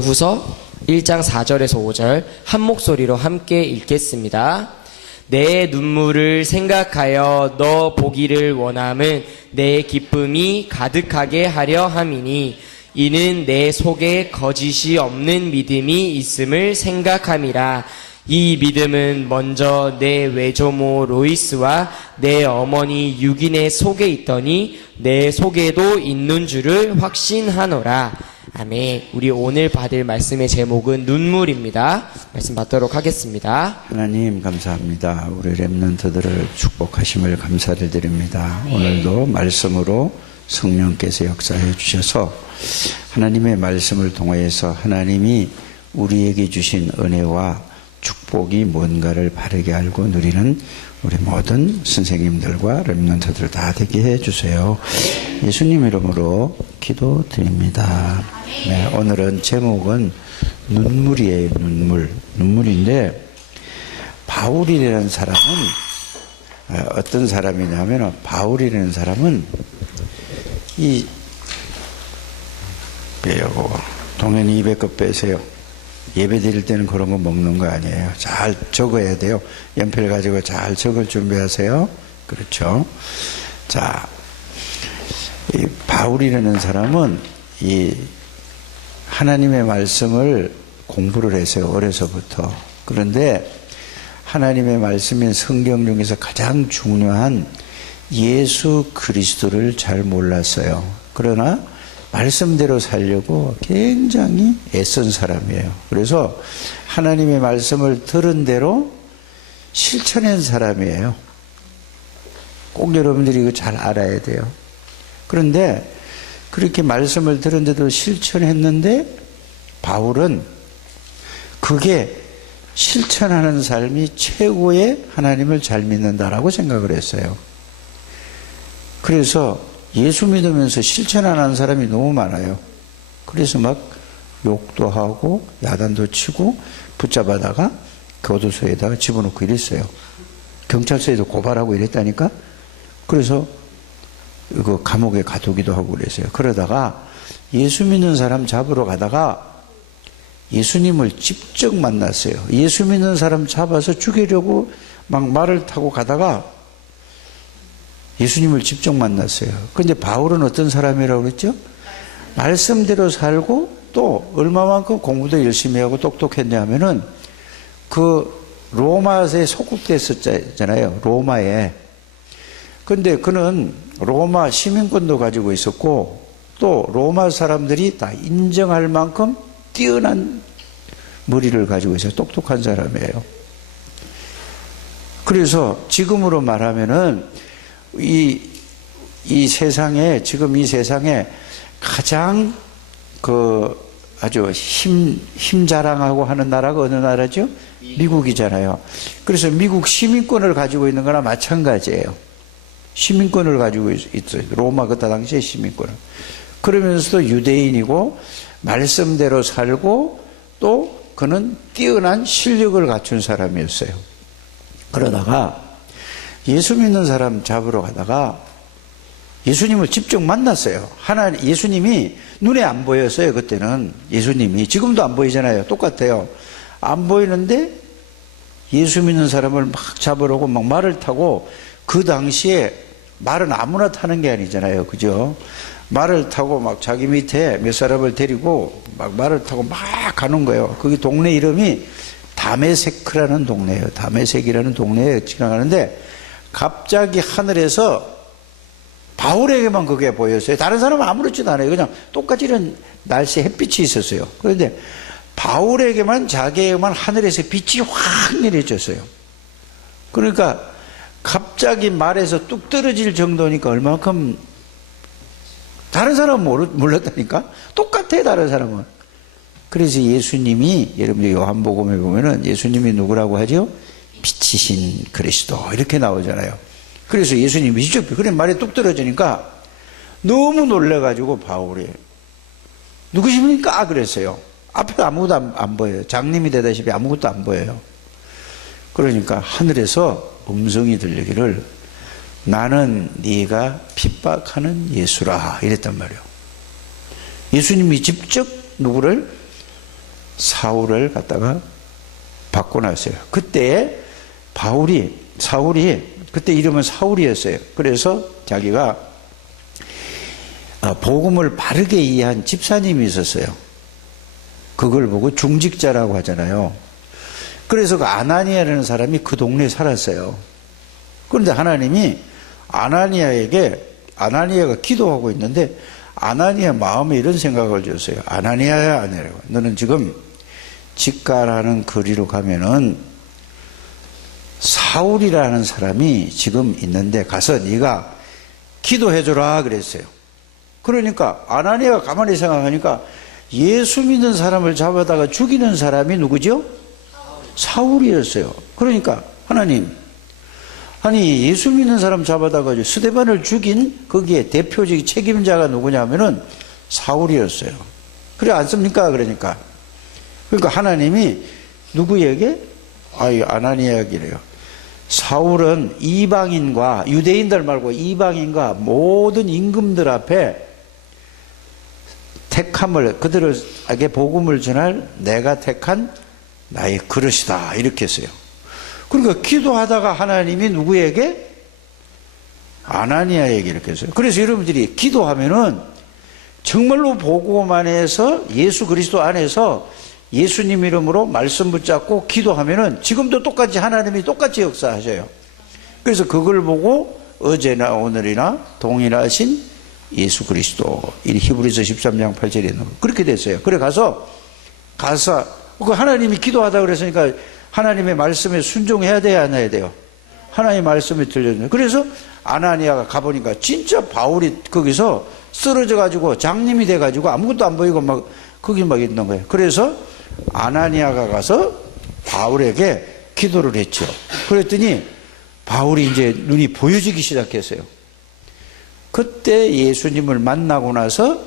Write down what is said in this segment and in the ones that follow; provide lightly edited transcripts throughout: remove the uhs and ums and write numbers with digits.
후서 1장 4절에서 5절 한 목소리로 함께 읽겠습니다. 내 눈물을 생각하여 너 보기를 원함은 내 기쁨이 가득하게 하려 함이니 이는 내 속에 거짓이 없는 믿음이 있음을 생각함이라. 이 믿음은 먼저 내 외조모 로이스와 내 어머니 유긴의 속에 있더니 내 속에도 있는 줄을 확신하노라. 아멘. 우리 오늘 받을 말씀의 제목은 눈물입니다. 말씀 받도록 하겠습니다. 하나님 감사합니다. 우리 렘넌트들을 축복하심을 감사를 드립니다. 오늘도 말씀으로 성령께서 역사해 주셔서 하나님의 말씀을 통해서 하나님이 우리에게 주신 은혜와 축복이 뭔가를 바르게 알고 누리는 우리 모든 선생님들과 렘넌트들 다 되게 해주세요. 예수님 이름으로 기도드립니다. 네, 오늘은 제목은 눈물이에요. 눈물인데 바울이라는 사람은 어떤 사람이냐면 바울이라는 사람은 이 빼고 동현이 200급 빼세요. 예배 드릴 때는 그런 거 먹는 거 아니에요. 잘 적어야 돼요. 연필 가지고 잘 적을 준비하세요. 그렇죠. 자, 이 바울이라는 사람은 이 하나님의 말씀을 공부를 했어요. 어려서부터. 그런데 하나님의 말씀인 성경 중에서 가장 중요한 예수 그리스도를 잘 몰랐어요. 그러나 말씀대로 살려고 굉장히 애쓴 사람이에요. 그래서 하나님의 말씀을 들은 대로 실천한 사람이에요. 꼭 여러분들이 이거 잘 알아야 돼요. 그런데 그렇게 말씀을 들은데도 실천했는데 바울은 그게 실천하는 삶이 최고의 하나님을 잘 믿는다라고 생각을 했어요. 그래서 예수 믿으면서 실천 안 하는 사람이 너무 많아요. 그래서 막 욕도 하고 야단도 치고 붙잡아다가 교도소에다가 집어넣고 이랬어요. 경찰서에도 고발하고 이랬다니까. 그래서 그 감옥에 가두기도 하고 그랬어요. 그러다가 예수 믿는 사람 잡으러 가다가 예수님을 직접 만났어요. 예수 믿는 사람 잡아서 죽이려고 막 말을 타고 가다가 예수님을 직접 만났어요. 그런데 바울은 어떤 사람이라고 그랬죠? 말씀대로 살고 또 얼마만큼 공부도 열심히 하고 똑똑했냐 하면은 그 로마에 소속됐었잖아요. 로마에. 근데 그는 로마 시민권도 가지고 있었고 또 로마 사람들이 다 인정할 만큼 뛰어난 머리를 가지고 있어요. 똑똑한 사람이에요. 그래서 지금으로 말하면은 이 세상에, 지금 이 세상에 가장 아주 힘 자랑하고 하는 나라가 어느 나라죠? 미국이잖아요. 그래서 미국 시민권을 가지고 있는 거나 마찬가지예요. 시민권을 가지고 있어요. 로마 그때 당시에 시민권을. 그러면서도 유대인이고 말씀대로 살고 또 그는 뛰어난 실력을 갖춘 사람이었어요. 그러다가 예수 믿는 사람 잡으러 가다가 예수님을 직접 만났어요. 예수님이 눈에 안 보였어요. 그때는 예수님이. 지금도 안 보이잖아요. 똑같아요. 안 보이는데 예수 믿는 사람을 막 잡으러 오고 막 말을 타고, 그 당시에 말은 아무나 타는 게 아니잖아요. 그죠? 말을 타고 막 자기 밑에 몇 사람을 데리고 막 말을 타고 막 가는 거예요. 거기 동네 이름이 다메섹이라는 동네예요. 다메섹이라는 동네에 지나가는데 갑자기 하늘에서 바울에게만 그게 보였어요. 다른 사람은 아무렇지도 않아요. 그냥 똑같이 이런 날씨 햇빛이 있었어요. 그런데 바울에게만, 자기에게만 하늘에서 빛이 확 내려졌어요. 그러니까 갑자기 말에서 뚝 떨어질 정도니까 얼마큼, 다른 사람은 몰랐다니까? 똑같아요, 다른 사람은. 그래서 예수님이, 여러분들 요한복음에 보면은 예수님이 누구라고 하죠? 빛이신 그리스도 이렇게 나오잖아요. 그래서 예수님이 직접 그래 말이 뚝 떨어지니까 너무 놀래가지고 바울이 누구십니까? 그랬어요. 앞에 아무것도 안 보여요. 장님이 되다시피 아무것도 안 보여요. 그러니까 하늘에서 음성이 들리기를 나는 네가 핍박하는 예수라 이랬단 말이에요. 예수님이 직접 누구를 사울을 갖다가 바꿔놨어요. 그때 사울이 그때 이름은 사울이었어요. 그래서 자기가 복음을 바르게 이해한 집사님이 있었어요. 그걸 보고 중직자라고 하잖아요. 그래서 그 아나니아라는 사람이 그 동네에 살았어요. 그런데 하나님이 아나니아가 기도하고 있는데 아나니아 마음에 이런 생각을 줬어요. 아나니아야, 너는 지금 직가라는 거리로 가면은 사울이라는 사람이 지금 있는데 가서 네가 기도해줘라 그랬어요. 그러니까 아나니아가 가만히 생각하니까 예수 믿는 사람을 잡아다가 죽이는 사람이 누구죠? 사울이었어요. 그러니까 하나님, 아니 예수 믿는 사람 잡아다가 스데반을 죽인 거기에 대표적 책임자가 누구냐면은 사울이었어요. 그래 않습니까? 그러니까 하나님이 누구에게? 아나니아에게래요. 사울은 이방인과 유대인들 말고 이방인과 모든 임금들 앞에 택함을, 그들에게 복음을 전할 내가 택한 나의 그릇이다 이렇게 했어요. 그러니까 기도하다가 하나님이 누구에게? 아나니아에게 이렇게 했어요. 그래서 여러분들이 기도하면은 정말로 복음 안에서 예수 그리스도 안에서 예수님 이름으로 말씀 붙잡고 기도하면은 지금도 똑같이 하나님이 똑같이 역사하셔요. 그래서 그걸 보고 어제나 오늘이나 동일하신 예수 그리스도, 이 히브리서 13장 8절에 있는 그렇게 됐어요. 그래 가서 그 하나님이 기도하다 그랬으니까 하나님의 말씀에 순종해야 돼야 안 해야 돼요? 하나님의 말씀이 들려주는. 그래서 아나니아가 가보니까 진짜 바울이 거기서 쓰러져 가지고 장님이 돼 가지고 아무것도 안 보이고 막 거기 막 있는 거예요. 그래서 아나니아가 가서 바울에게 기도를 했죠. 그랬더니 바울이 이제 눈이 보여지기 시작했어요. 그때 예수님을 만나고 나서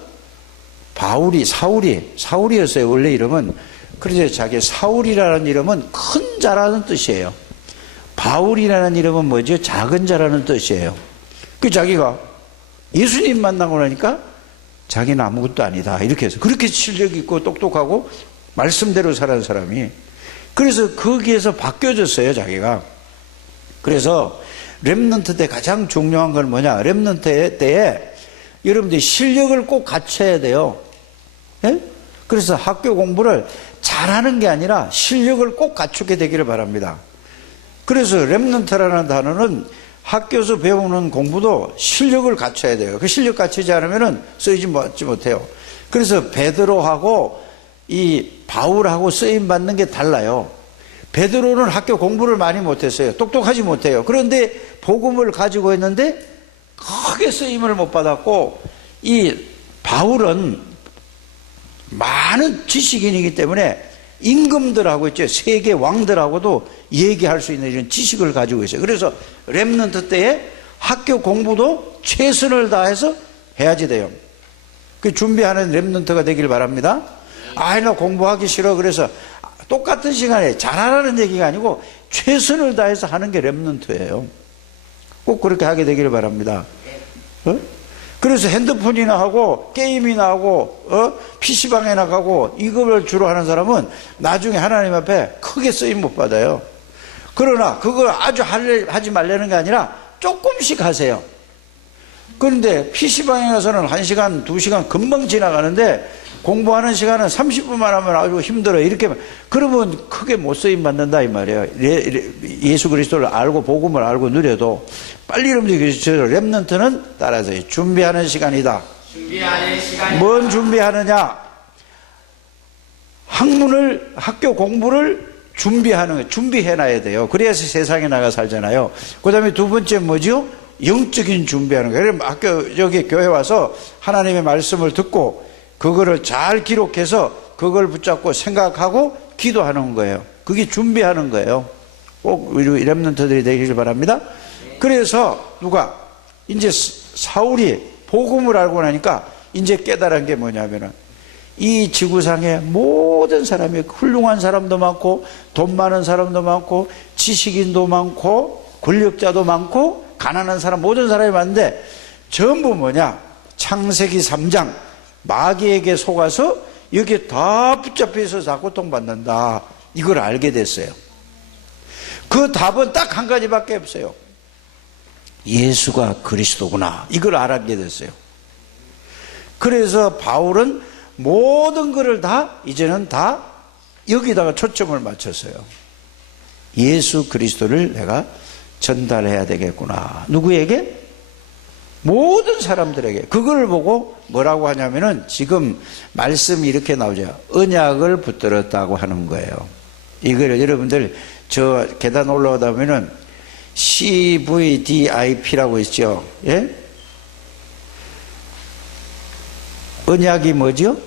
사울이었어요. 원래 이름은. 그래서 자기 사울이라는 이름은 큰 자라는 뜻이에요. 바울이라는 이름은 뭐죠? 작은 자라는 뜻이에요. 그 자기가 예수님 만나고 나니까 자기는 아무것도 아니다 이렇게 해서, 그렇게 실력 있고 똑똑하고 말씀대로 살아는 사람이, 그래서 거기에서 바뀌어졌어요 자기가. 그래서 렘넌트 때 가장 중요한 건 뭐냐? 렘넌트 때에 여러분들이 실력을 꼭 갖춰야 돼요. 예? 그래서 학교 공부를 잘하는 게 아니라 실력을 꼭 갖추게 되기를 바랍니다. 그래서 렘넌트라는 단어는 학교에서 배우는 공부도 실력을 갖춰야 돼요. 그 실력 갖추지 않으면 쓰이지 못해요. 그래서 베드로하고 이 바울하고 쓰임 받는 게 달라요. 베드로는 학교 공부를 많이 못했어요. 똑똑하지 못해요. 그런데 복음을 가지고 있는데 크게 쓰임을 못 받았고, 이 바울은 많은 지식인이기 때문에 임금들하고 있죠. 세계 왕들하고도 얘기할 수 있는 이런 지식을 가지고 있어요. 그래서 렘넌트 때에 학교 공부도 최선을 다해서 해야지 돼요. 그 준비하는 렘넌트가 되길 바랍니다. 나 공부하기 싫어. 그래서 똑같은 시간에 잘하라는 얘기가 아니고 최선을 다해서 하는 게 렘넌트예요. 꼭 그렇게 하게 되기를 바랍니다. 그래서 핸드폰이나 하고 게임이나 하고 PC방에 나가고 이걸 주로 하는 사람은 나중에 하나님 앞에 크게 쓰임 못 받아요. 그러나 그걸 아주 하지 말라는 게 아니라 조금씩 하세요. 그런데 PC방에 가서는 1시간, 2시간 금방 지나가는데 공부하는 시간은 30분만 하면 아주 힘들어요. 이렇게 그러면 크게 못 쓰임 받는다 이 말이에요. 예수 그리스도를 알고 복음을 알고 누려도 빨리 여러분들이 렘넌트는 따라서 준비하는 시간이다. 준비하는 시간. 뭔 준비하느냐? 학교 공부를 준비하는 거, 준비해놔야 돼요. 그래야지 세상에 나가 살잖아요. 그 다음에 두 번째 뭐죠? 영적인 준비하는 거예요. 학교, 여기 교회 와서 하나님의 말씀을 듣고 그거를 잘 기록해서 그걸 붙잡고 생각하고 기도하는 거예요. 그게 준비하는 거예요. 꼭 우리 렘넌트들이 되기를 바랍니다. 그래서 이제 사울이 복음을 알고 나니까 이제 깨달은 게 뭐냐면은 이 지구상에 모든 사람이 훌륭한 사람도 많고 돈 많은 사람도 많고 지식인도 많고 권력자도 많고 가난한 사람 모든 사람이 많은데 전부 뭐냐? 창세기 3장 마귀에게 속아서 여기에 다 붙잡혀서 다 고통받는다. 이걸 알게 됐어요. 그 답은 딱 한 가지밖에 없어요. 예수가 그리스도구나. 이걸 알게 됐어요. 그래서 바울은 모든 것을 다 이제는 다 여기다가 초점을 맞췄어요. 예수 그리스도를 내가 전달해야 되겠구나. 누구에게? 모든 사람들에게. 그걸 보고 뭐라고 하냐면은 지금 말씀이 이렇게 나오죠. 언약을 붙들었다고 하는 거예요. 이걸 여러분들 저 계단 올라오다 보면은 CVDIP라고 있죠. 예? 언약이 뭐죠?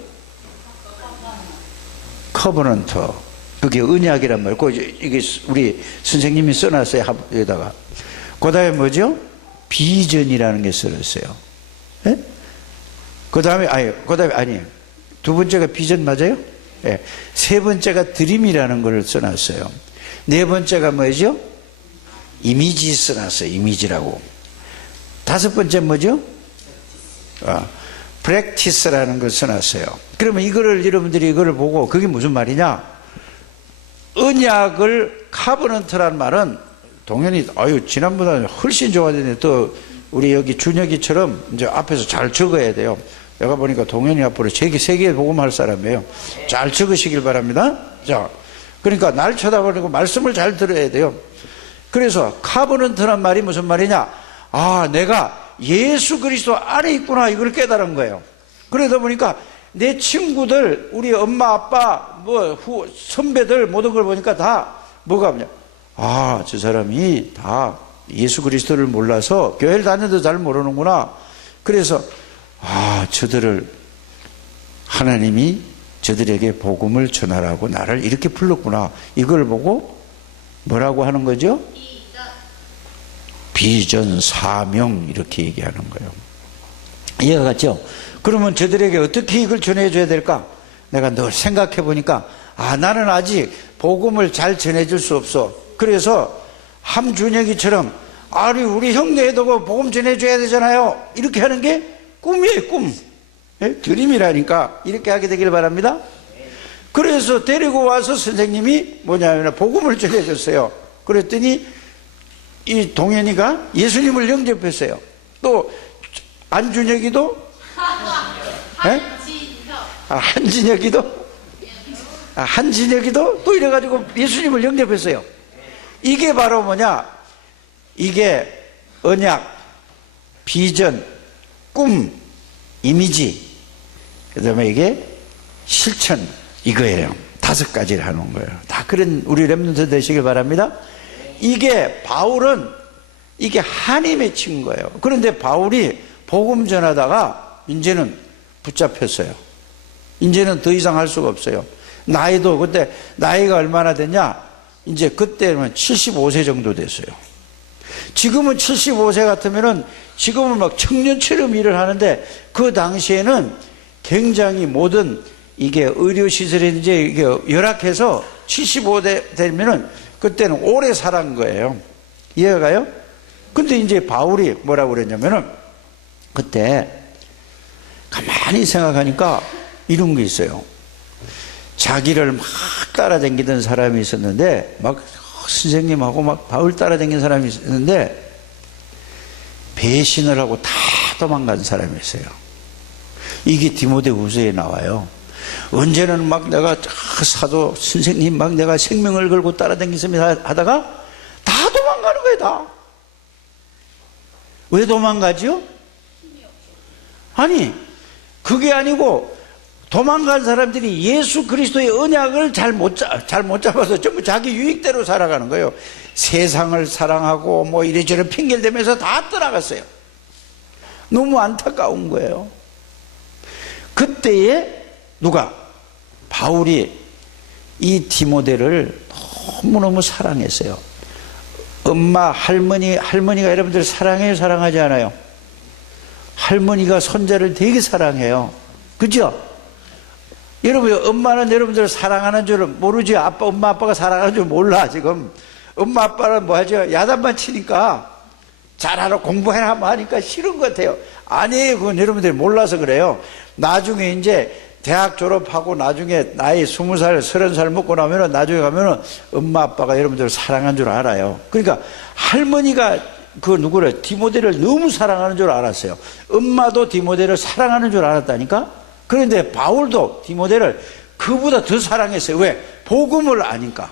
커버넌트. 그게 언약이란 말이고, 이게 우리 선생님이 써놨어요, 여기다가. 그 다음에 뭐죠? 비전이라는 게 써놨어요. 예? 그 다음에, 아니, 두 번째가 비전 맞아요? 예. 세 번째가 드림이라는 걸 써놨어요. 네 번째가 뭐죠? 이미지 써놨어요, 이미지라고. 다섯 번째 뭐죠? 프랙티스라는 걸 써놨어요. 그러면 이거를 여러분들이 이거를 보고 그게 무슨 말이냐? 언약을 카버넌트란 말은 동현이 지난보다 훨씬 좋아졌네. 또 우리 여기 준혁이처럼 이제 앞에서 잘 적어야 돼요. 내가 보니까 동현이 앞으로 세계 복음할 사람이에요. 잘 적으시길 바랍니다. 자, 그러니까 날 쳐다보고 말씀을 잘 들어야 돼요. 그래서 카버넌트란 말이 무슨 말이냐? 내가 예수 그리스도 안에 있구나. 이걸 깨달은 거예요. 그러다 보니까 내 친구들, 우리 엄마, 아빠, 선배들 모든 걸 보니까 다 뭐가 뭐냐? 저 사람이 다 예수 그리스도를 몰라서 교회를 다녀도 잘 모르는구나. 그래서 저들을 하나님이 저들에게 복음을 전하라고 나를 이렇게 불렀구나. 이걸 보고 뭐라고 하는 거죠? 비전, 사명 이렇게 얘기하는 거예요. 이해가 갔죠? 그러면 저들에게 어떻게 이걸 전해줘야 될까? 내가 늘 생각해 보니까 나는 아직 복음을 잘 전해줄 수 없어. 그래서 함준혁이처럼 우리 형네에도 복음 전해줘야 되잖아요. 이렇게 하는 게 꿈이에요, 꿈. 드림이라니까 이렇게 하게 되길 바랍니다. 그래서 데리고 와서 선생님이 뭐냐면 복음을 전해줬어요. 그랬더니 이 동현이가 예수님을 영접했어요. 또 안준혁이도 한진혁이도 또 이래가지고 예수님을 영접했어요. 이게 바로 뭐냐? 이게 언약, 비전, 꿈, 이미지, 그 다음에 이게 실천, 이거예요. 5가지를 하는 거예요. 다 그런 우리 렘넌트 되시길 바랍니다. 이게 바울은 이게 한이 맺힌 거예요. 그런데 바울이 복음 전하다가 이제는 붙잡혔어요. 이제는 더 이상 할 수가 없어요. 나이도 그때 나이가 얼마나 됐냐? 이제 그때는 75세 정도 됐어요. 지금은 75세 같으면은 지금은 막 청년처럼 일을 하는데 그 당시에는 굉장히 모든 이게 의료시설이든지 이게 열악해서 75세 되면은 그때는 오래 살은 거예요. 이해가 가요? 근데 이제 바울이 뭐라고 그랬냐면은 그때 가만히 생각하니까 이런 게 있어요. 자기를 막 따라다니던 사람이 있었는데 막 선생님하고 막 바울 따라다니는 사람이 있었는데 배신을 하고 다 도망간 사람이 있어요. 이게 디모데후서에 나와요. 언제는 막 내가 사도 선생님 막 내가 생명을 걸고 따라다니면서 하다가 다 도망가는 거예요. 다. 왜 도망가죠? 아니 그게 아니고 도망간 사람들이 예수 그리스도의 언약을 잘 못 잡아서 전부 자기 유익대로 살아가는 거예요. 세상을 사랑하고 뭐 이래저래 핑계를 대면서 다 떠나갔어요. 너무 안타까운 거예요. 그때에 누가? 바울이 이 디모데를 너무너무 사랑했어요. 엄마, 할머니가 여러분들 사랑해요, 사랑하지 않아요? 할머니가 손자를 되게 사랑해요. 그죠? 여러분, 엄마는 여러분들을 사랑하는 줄 모르지. 엄마, 아빠가 사랑하는 줄 몰라, 지금. 엄마, 아빠는 뭐 하죠? 야단만 치니까, 잘하라, 공부해라, 하니까 싫은 것 같아요. 아니에요. 그건 여러분들이 몰라서 그래요. 나중에 이제 대학 졸업하고 나중에 나이 20살, 30살 먹고 나면은 나중에 가면은 엄마 아빠가 여러분들을 사랑한 줄 알아요. 그러니까 할머니가 그 누구를 디모데를 너무 사랑하는 줄 알았어요. 엄마도 디모데를 사랑하는 줄 알았다니까. 그런데 바울도 디모데를 그보다 더 사랑했어요. 왜? 복음을 아니까.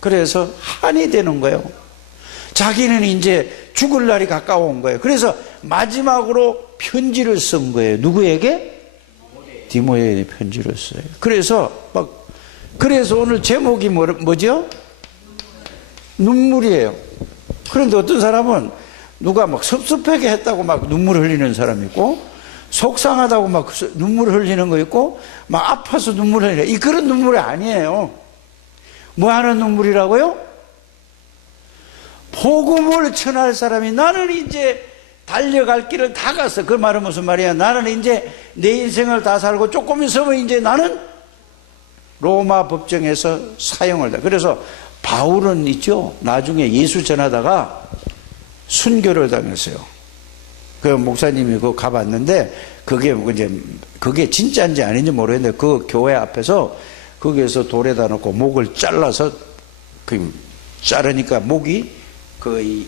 그래서 한이 되는 거예요. 자기는 이제 죽을 날이 가까운 거예요. 그래서 마지막으로 편지를 쓴 거예요. 누구에게? 디모데에게 편지를 써요. 그래서 오늘 제목이 뭐죠? 눈물이에요. 그런데 어떤 사람은 누가 막 섭섭하게 했다고 막 눈물 흘리는 사람이 있고, 속상하다고 막 눈물 흘리는 거 있고, 막 아파서 눈물 흘리는, 그런 눈물이 아니에요. 뭐 하는 눈물이라고요? 복음을 전할 사람이, 나는 이제 달려갈 길을 다 갔어. 그 말은 무슨 말이야? 나는 이제 내 인생을 다 살고 조금 있으면 이제 나는 로마 법정에서 사형을 다. 그래서 바울은 있죠. 나중에 예수 전하다가 순교를 당했어요. 그 목사님이 그거 가봤는데 그게 진짜인지 아닌지 모르겠는데 그 교회 앞에서 거기에서 돌에다 놓고 목을 잘라서 자르니까 목이 거의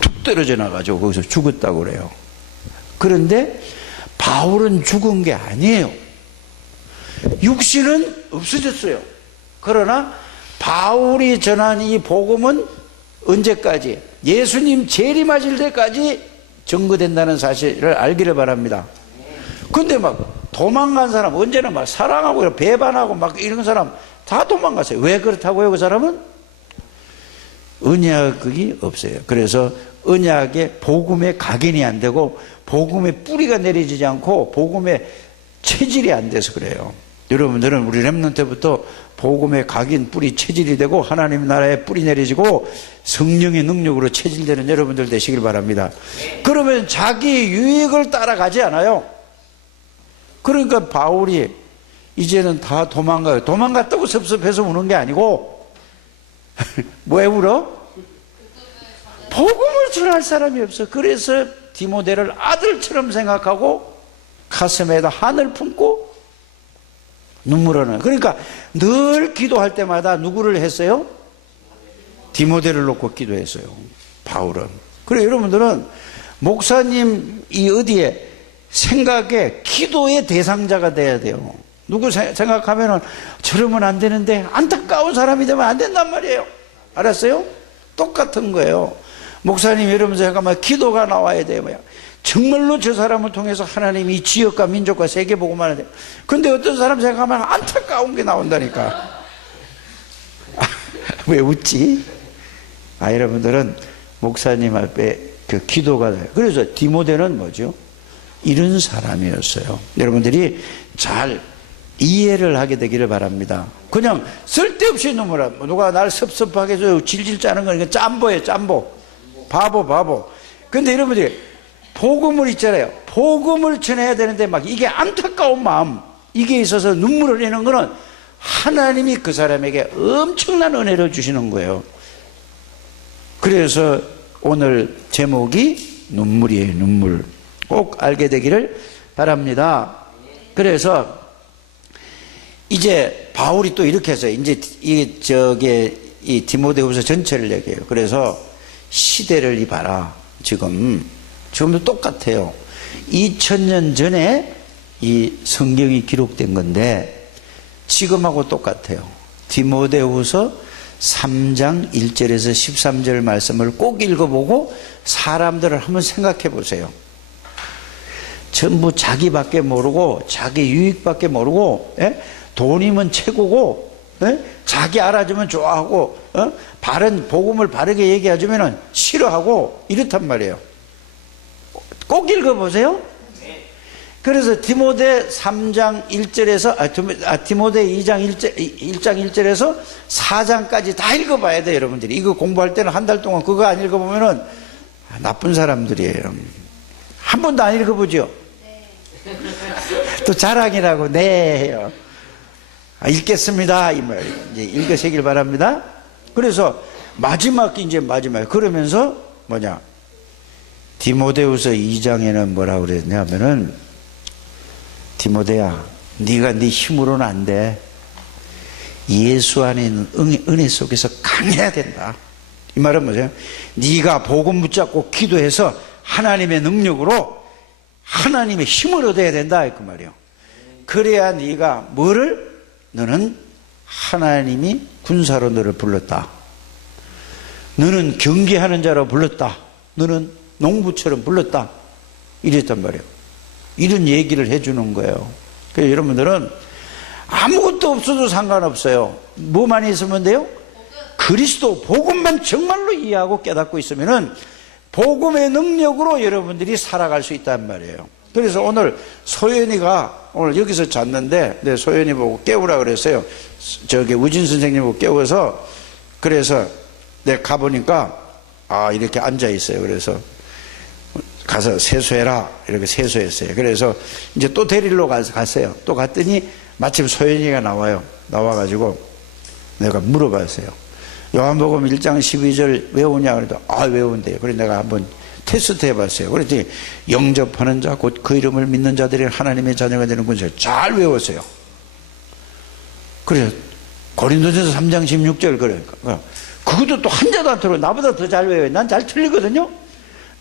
툭 떨어져 나가지고 거기서 죽었다고 그래요. 그런데 바울은 죽은 게 아니에요. 육신은 없어졌어요. 그러나 바울이 전한 이 복음은 언제까지? 예수님 재림하실 때까지 증거된다는 사실을 알기를 바랍니다. 근데 막 도망간 사람, 언제나 막 사랑하고 배반하고 막 이런 사람 다 도망갔어요. 왜 그렇다고요? 그 사람은 언약이 없어요. 그래서 언약의 복음의 각인이 안 되고 복음의 뿌리가 내려지지 않고 복음의 체질이 안 돼서 그래요. 여러분들은 우리 렘넌트부터 복음의 각인 뿌리 체질이 되고 하나님 나라의 뿌리 내려지고 성령의 능력으로 체질되는 여러분들 되시길 바랍니다. 그러면 자기 유익을 따라가지 않아요. 그러니까 바울이 이제는 다 도망가요. 도망갔다고 섭섭해서 우는 게 아니고 왜 울어? 복음을 전할 사람이 없어. 그래서 디모데를 아들처럼 생각하고 가슴에다 한을 품고 눈물을 흘려요. 그러니까 늘 기도할 때마다 누구를 했어요? 디모데를 놓고 기도했어요. 바울은. 그래 여러분들은 목사님이 어디에 생각에 기도의 대상자가 돼야 돼요. 누구 생각하면은 저러면 안 되는데 안타까운 사람이 되면 안 된단 말이에요. 알았어요? 똑같은 거예요. 목사님 여러분 생각하면 기도가 나와야 돼요. 정말로 저 사람을 통해서 하나님이 이 지역과 민족과 세계 보고만 해요. 근데 어떤 사람 생각하면 안타까운 게 나온다니까. 왜 웃지? 여러분들은 목사님 앞에 그 기도가 돼요. 그래서 디모데는 뭐죠? 이런 사람이었어요. 여러분들이 잘 이해를 하게 되기를 바랍니다. 그냥 쓸데없이 눈물, 누가 날 섭섭하게 해서 질질 짜는 거니까 짬보예요, 짬보. 바보. 근데 여러분들이 복음을 있잖아요. 복음을 전해야 되는데 막 이게 안타까운 마음, 이게 있어서 눈물을 흘리는 거는 하나님이 그 사람에게 엄청난 은혜를 주시는 거예요. 그래서 오늘 제목이 눈물이에요, 눈물. 꼭 알게 되기를 바랍니다. 그래서 이제 바울이 또 이렇게 해서 이제 이 디모데후서 전체를 얘기해요. 그래서 시대를 봐라. 지금도 똑같아요. 2000년 전에 이 성경이 기록된 건데 지금하고 똑같아요. 디모데후서 3장 1절에서 13절 말씀을 꼭 읽어보고 사람들을 한번 생각해 보세요. 전부 자기밖에 모르고 자기 유익밖에 모르고 돈이면 최고고 자기 알아주면 좋아하고 바른 복음을 바르게 얘기해주면 싫어하고 이렇단 말이에요. 꼭 읽어보세요. 그래서 디모데 3장 1절에서 디모데 1장 1절에서 4장까지 다 읽어봐야 돼요. 여러분들이 이거 공부할 때는 한 달 동안 그거 안 읽어보면은 나쁜 사람들이에요. 한 번도 안 읽어보죠? 또 자랑이라고 네 해요. 읽겠습니다. 이 말 이제 읽으시길 바랍니다. 그래서 마지막 그러면서 디모데후서 2장에는 뭐라고 그랬냐면은 디모데야, 네가 네 힘으로는 안 돼. 예수 안에 있는 은혜 속에서 강해야 된다. 이 말은 뭐죠? 네가 복음 붙잡고 기도해서 하나님의 능력으로 하나님의 힘을 얻어야 된다 그 말이에요. 그래야 네가 뭐를? 너는 하나님이 군사로 너를 불렀다. 너는 경계하는 자로 불렀다. 너는 농부처럼 불렀다. 이랬단 말이에요. 이런 얘기를 해주는 거예요. 그래서 여러분들은 아무것도 없어도 상관없어요. 뭐만 있으면 돼요? 그리스도 복음만 정말로 이해하고 깨닫고 있으면은 복음의 능력으로 여러분들이 살아갈 수 있단 말이에요. 그래서 오늘 소연이가 오늘 여기서 잤는데 내 소연이 보고 깨우라 그랬어요. 저기 우진 선생님 보고 깨워서, 그래서 내가 가보니까 이렇게 앉아 있어요. 그래서 가서 세수해라 이렇게 세수했어요. 그래서 이제 또 데리러 갔어요. 또 갔더니 마침 소연이가 나와요. 나와가지고 내가 물어봤어요. 요한복음 1장 12절 외우냐 그래도 외운대요. 그래서 내가 한번 테스트 해봤어요. 그랬더니 영접하는 자 곧 그 이름을 믿는 자들이 하나님의 자녀가 되는 것을 잘 외웠어요. 그래서 고린도전서 3장 16절 그러니까 그것도 또 한 자도 안 틀어. 나보다 더 잘 외워요. 난 잘 틀리거든요.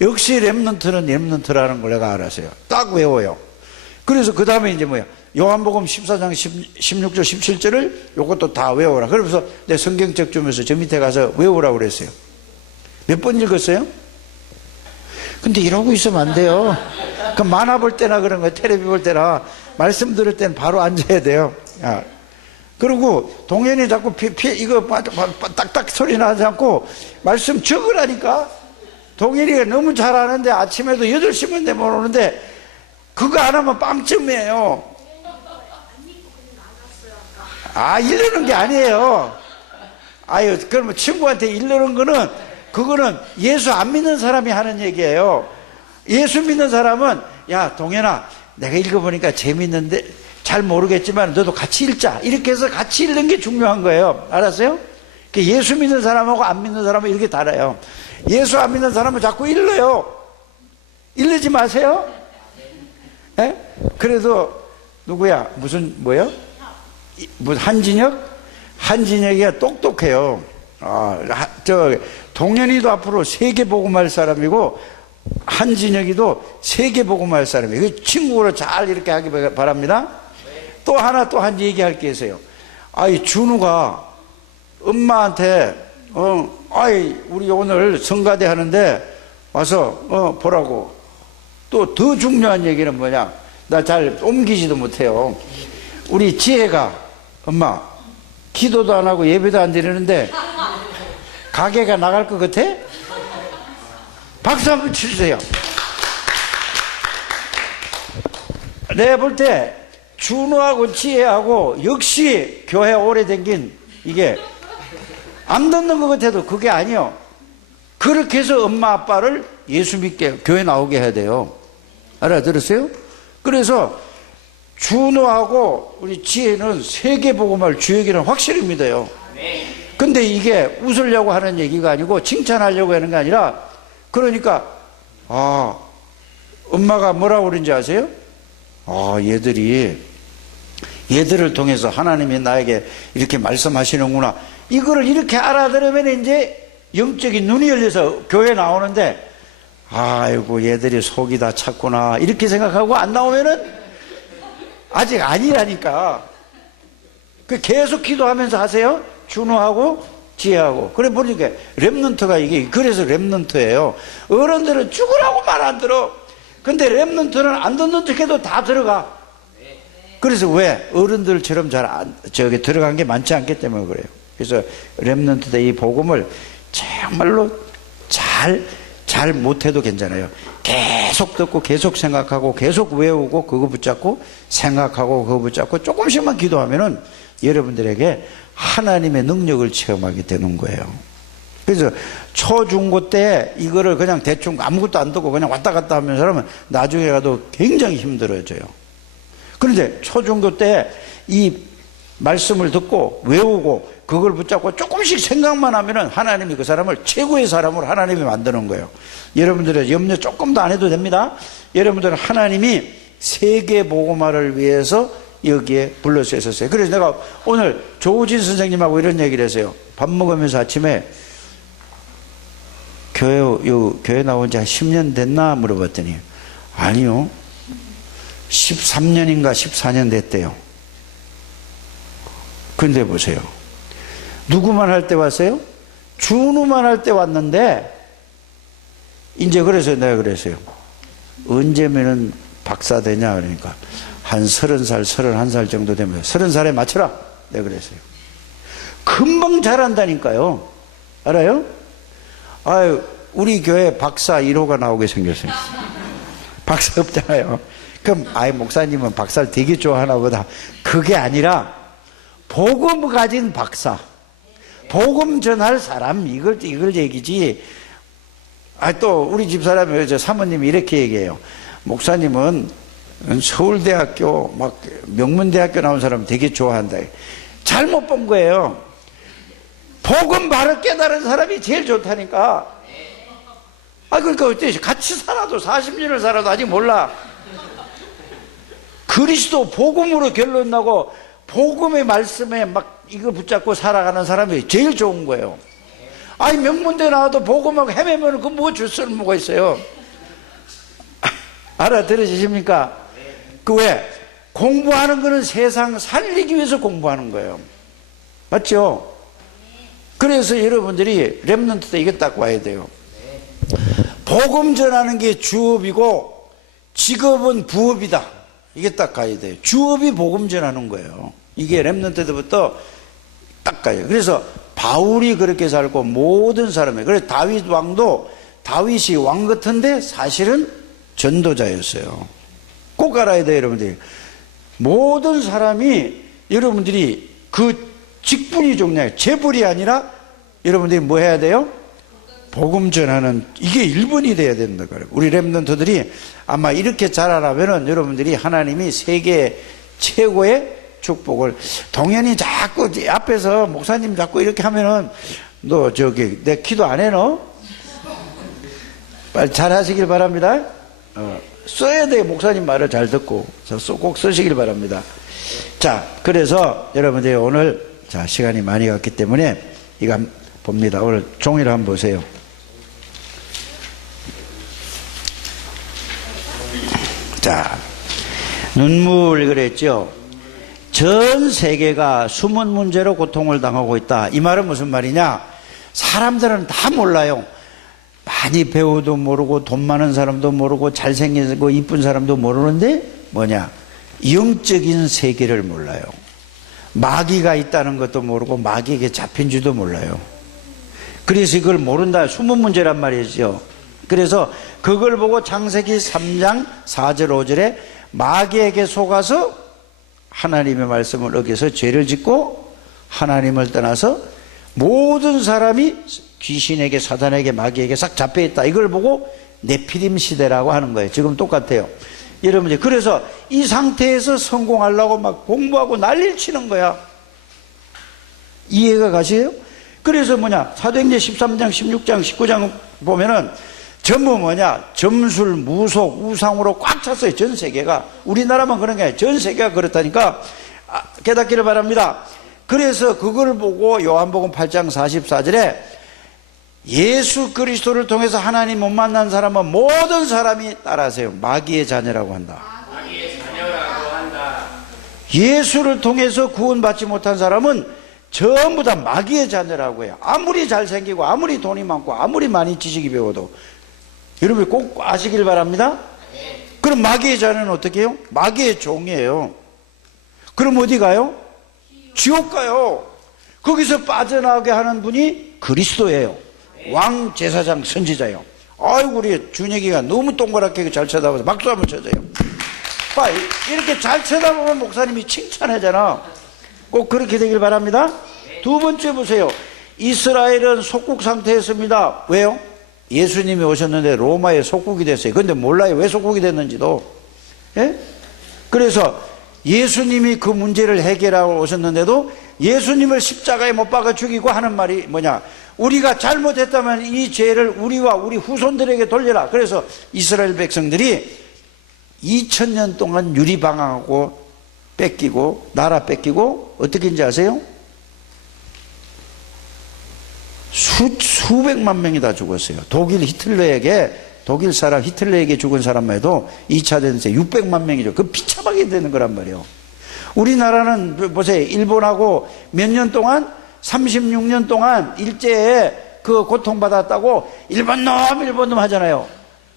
역시 렘넌트는 렘넌트라는 걸 내가 알았어요. 딱 외워요. 그래서 그 다음에 이제 뭐야, 요한복음 14장 16절 17절을 요것도 다 외워라. 그러면서 내 성경책 주면서 저 밑에 가서 외우라고 그랬어요. 몇 번 읽었어요? 근데 이러고 있으면 안 돼요. 그 만화 볼 때나 그런 거, 텔레비 볼 때나 말씀 들을 때는 바로 앉아야 돼요. 그리고 동현이 자꾸 이거 딱딱 소리 나지 않고 말씀 적으라니까. 동현이가 너무 잘하는데 아침에도 8시면 되면 오는데 그거 안 하면 빵점이에요. 이러는 게 아니에요. 그러면 친구한테 이러는 거는, 그거는 예수 안 믿는 사람이 하는 얘기예요. 예수 믿는 사람은, 야, 동현아, 내가 읽어보니까 재밌는데 잘 모르겠지만 너도 같이 읽자. 이렇게 해서 같이 읽는 게 중요한 거예요. 알았어요? 예수 믿는 사람하고 안 믿는 사람은 이렇게 달라요. 예수 안 믿는 사람은 자꾸 읽어요. 읽지 마세요. 예? 그래도 누구야? 뭐요? 한진혁이가 똑똑해요. 동현이도 앞으로 세계 복음할 사람이고 한진혁이도 세계 복음할 사람이에요. 친구로 잘 이렇게 하기 바랍니다. 또 한 얘기할 게 있어요. 준우가 엄마한테 우리 오늘 성가대 하는데 와서 보라고. 또 더 중요한 얘기는 뭐냐, 나 잘 옮기지도 못해요. 우리 지혜가, 엄마 기도도 안 하고 예배도 안 드리는데 가게가 나갈 것 같아? 박수 한번 치주세요. 내가 볼 때 준호하고 지혜하고 역시 교회 오래 댕긴 이게 안 듣는 것 같아도 그게 아니요. 그렇게 해서 엄마 아빠를 예수 믿게 교회 나오게 해야 돼요. 알아들었어요? 그래서 준호하고 우리 지혜는 세계복음할 주역이라는 확실히 믿어요. 근데 이게 웃으려고 하는 얘기가 아니고 칭찬하려고 하는 게 아니라, 그러니까 엄마가 뭐라고 그러는지 아세요? 얘들을 통해서 하나님이 나에게 이렇게 말씀하시는구나. 이거를 이렇게 알아들으면 이제 영적인 눈이 열려서 교회 나오는데, 아이고 얘들이 속이 다 찼구나 이렇게 생각하고 안 나오면은 아직 아니라니까. 계속 기도하면서 하세요. 준호하고 지혜하고. 그래 보니까 렘넌트가 이게 그래서 렘넌트예요. 어른들은 죽으라고 말 안 들어. 근데 렘넌트는 안 듣는 척해도 다 들어가. 그래서 왜? 어른들처럼 저기 들어간 게 많지 않기 때문에 그래요. 그래서 렘넌트들 이 복음을 정말로 잘 못해도 괜찮아요. 계속 듣고 계속 생각하고 계속 외우고 그거 붙잡고 생각하고 그거 붙잡고 조금씩만 기도하면은 여러분들에게 하나님의 능력을 체험하게 되는 거예요. 그래서 초중고 때 이거를 그냥 대충 아무것도 안 듣고 그냥 왔다 갔다 하면 사람은 나중에 가도 굉장히 힘들어져요. 그런데 초중고 때 이 말씀을 듣고 외우고 그걸 붙잡고 조금씩 생각만 하면은 하나님이 그 사람을 최고의 사람으로 하나님이 만드는 거예요. 여러분들의 염려 조금도 안 해도 됩니다. 여러분들은 하나님이 세계 복음화를 위해서 여기에 불러서 했었어요. 그래서 내가 오늘 조우진 선생님하고 이런 얘기를 했어요. 밥 먹으면서 아침에 교회 나온 지 한 10년 됐나 물어봤더니 아니요, 13년인가 14년 됐대요. 근데 보세요, 누구만 할 때 왔어요? 준우만 할 때 왔는데 이제 그래서 내가 그랬어요. 언제면은 박사 되냐 그러니까 한 30살 31살 정도 되면 30살에 맞춰라 내가 그랬어요. 금방 잘한다니까요. 알아요? 아유, 우리 교회 박사 1호가 나오게 생겼어요. 박사 없잖아요. 그럼 아이 목사님은 박사를 되게 좋아하나 보다. 그게 아니라 복음 가진 박사, 복음 전할 사람, 이걸 얘기지. 또 우리 집사람이 저 사모님이 이렇게 얘기해요. 목사님은 서울대학교 막 명문대학교 나온 사람 되게 좋아한다. 잘못 본 거예요. 복음 바로 깨달은 사람이 제일 좋다니까. 그러니까 어때? 같이 살아도 40년을 살아도 아직 몰라. 그리스도 복음으로 결론 나고 복음의 말씀에 막 이거 붙잡고 살아가는 사람이 제일 좋은 거예요. 명문대 나와도 복음하고 헤매면 그 뭐 줄 쓸모가 있어요. 알아들으십니까? 그 왜? 공부하는 거는 세상 살리기 위해서 공부하는 거예요. 맞죠? 그래서 여러분들이 렘넌트 때 이게 딱 와야 돼요. 복음 전하는 게 주업이고 직업은 부업이다. 이게 딱 가야 돼요. 주업이 복음 전하는 거예요. 이게 렘넌트 때부터 딱 가요. 그래서 바울이 그렇게 살고 모든 사람이, 그래서 다윗 왕도 다윗이 왕 같은데 사실은 전도자였어요. 꼭 알아야 돼요, 여러분들이. 모든 사람이 여러분들이 그 직분이 중요해요. 재벌이 아니라 여러분들이 뭐 해야 돼요? 복음 전하는, 이게 1번이 돼야 된다 그래요. 우리 렘넌트들이 아마 이렇게 자라라면은 여러분들이 하나님이 세계 최고의 축복을, 동현이 자꾸 앞에서 목사님 자꾸 이렇게 하면은 너 저기 내 기도 안 해 너? 빨리 잘 하시길 바랍니다. 써야 돼. 목사님 말을 잘 듣고 꼭 쓰시길 바랍니다. 자, 그래서 여러분들이 오늘 자 시간이 많이 갔기 때문에 이거 한번 봅니다. 오늘 종이를 한번 보세요. 자, 눈물 그랬죠. 전 세계가 숨은 문제로 고통을 당하고 있다. 이 말은 무슨 말이냐? 사람들은 다 몰라요. 많이 배워도 모르고 돈 많은 사람도 모르고 잘생기고 이쁜 사람도 모르는데 뭐냐? 영적인 세계를 몰라요. 마귀가 있다는 것도 모르고 마귀에게 잡힌 줄도 몰라요. 그래서 이걸 모른다. 숨은 문제란 말이죠. 그래서 그걸 보고 창세기 3장 4절 5절에 마귀에게 속아서 하나님의 말씀을 어겨서 죄를 짓고 하나님을 떠나서 모든 사람이 귀신에게 사단에게 마귀에게 싹 잡혀있다. 이걸 보고 네피림 시대라고 하는 거예요. 지금 똑같아요. 여러분들, 그래서 이 상태에서 성공하려고 막 공부하고 난리를 치는 거야. 이해가 가세요? 그래서 뭐냐, 사도행전 13장 16장 19장 보면은 전부 뭐냐, 점술, 무속, 우상으로 꽉 찼어요. 전 세계가. 우리나라만 그런 게 아니라 전 세계가 그렇다니까 깨닫기를 바랍니다. 그래서 그걸 보고 요한복음 8장 44절에 예수 그리스도를 통해서 하나님 못 만난 사람은 모든 사람이 따라하세요. 마귀의 자녀라고 한다. 마귀의 자녀라고 한다. 예수를 통해서 구원받지 못한 사람은 전부 다 마귀의 자녀라고 해요. 아무리 잘생기고 아무리 돈이 많고 아무리 많이 지식이 배워도. 여러분 꼭 아시길 바랍니다. 그럼 마귀의 자녀는 어떻게 해요? 마귀의 종이에요. 그럼 어디 가요? 지옥 가요. 거기서 빠져나가게 하는 분이 그리스도예요. 왕, 제사장, 선지자예요. 아이고 우리 준혁이가 너무 동그랗게 잘 쳐다봐서 박수 한번 쳐줘요. 봐, 이렇게 잘 쳐다보면 목사님이 칭찬하잖아. 꼭 그렇게 되길 바랍니다. 두 번째 보세요. 이스라엘은 속국 상태였습니다. 왜요? 예수님이 오셨는데 로마의 속국이 됐어요. 근데 몰라요. 왜 속국이 됐는지도. 예? 그래서 예수님이 그 문제를 해결하고 오셨는데도 예수님을 십자가에 못 박아 죽이고 하는 말이 뭐냐? 우리가 잘못했다면 이 죄를 우리와 우리 후손들에게 돌려라. 그래서 이스라엘 백성들이 2000년 동안 유리방황하고 뺏기고 나라 뺏기고 어떻게 인지 아세요? 수백만 명이 다 죽었어요. 독일 사람 히틀러에게 죽은 사람만 해도 2차 대전에 600만 명이죠. 그 비참하게 되는 거란 말이에요. 우리나라는 보세요. 일본하고 몇 년 동안 36년 동안 일제에 그 고통받았다고 일본 놈 하잖아요.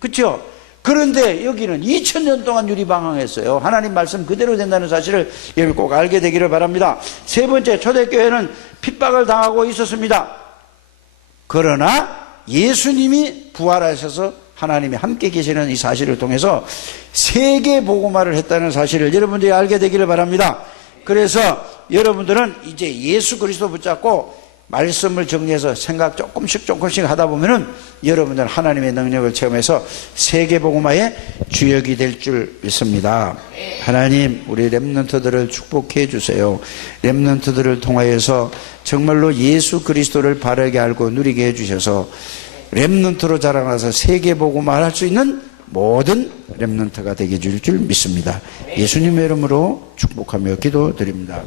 그렇죠? 그런데 여기는 2000년 동안 유리방황했어요. 하나님 말씀 그대로 된다는 사실을 여러분 꼭 알게 되기를 바랍니다. 세 번째, 초대교회는 핍박을 당하고 있었습니다. 그러나 예수님이 부활하셔서 하나님이 함께 계시는 이 사실을 통해서 세계 복음화를 했다는 사실을 여러분들이 알게 되기를 바랍니다. 그래서 여러분들은 이제 예수 그리스도 붙잡고 말씀을 정리해서 생각 조금씩 하다 보면은 여러분들은 하나님의 능력을 체험해서 세계 복음화의 주역이 될 줄 믿습니다. 하나님, 우리 렘넌트들을 축복해 주세요. 렘넌트들을 통하여서 정말로 예수 그리스도를 바르게 알고 누리게 해 주셔서 렘넌트로 자라나서 세계 복음화를 할 수 있는 모든 렘넌트가 되게 줄 믿습니다. 예수님의 이름으로 축복하며 기도드립니다.